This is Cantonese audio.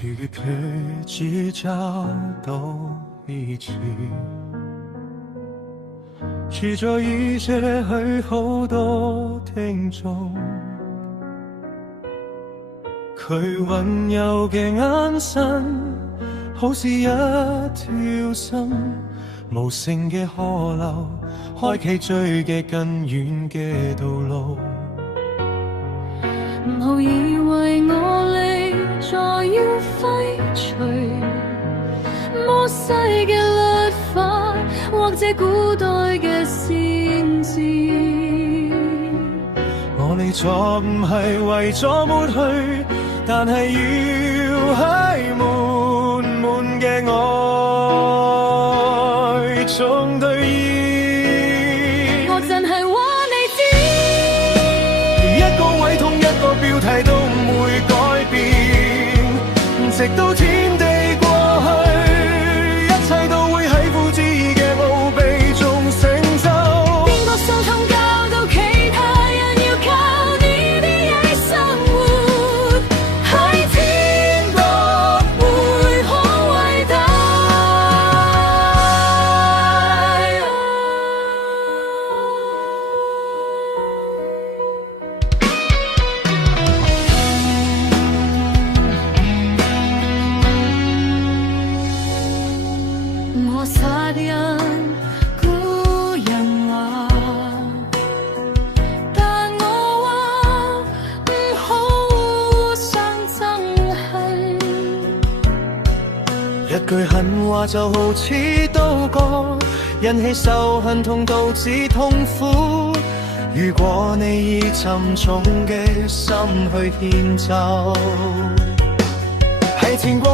幾個結交到一起，遲咗一些許好多聽眾，佢溫柔嘅眼神好似一條心，無聲嘅河流開啟最嘅更遠嘅道路。無以為我力在要廢除摩西嘅律法，或者古代嘅先知。我哋錯唔係為咗抹去，但係要喺滿滿嘅愛中兌現。我真係話你知，一個位同一個標題都唔會改變，直到天地過去，一切都會喺父子嘅奧秘中成就。邊個傷痛教到其他人要靠呢啲嘢生活，喺天國會好偉大。我殺人古人話，但我話唔好互相憎恨。一句狠話就好似刀割，引起仇恨同導致痛苦。如果你以沉重嘅心去獻奏，喺天國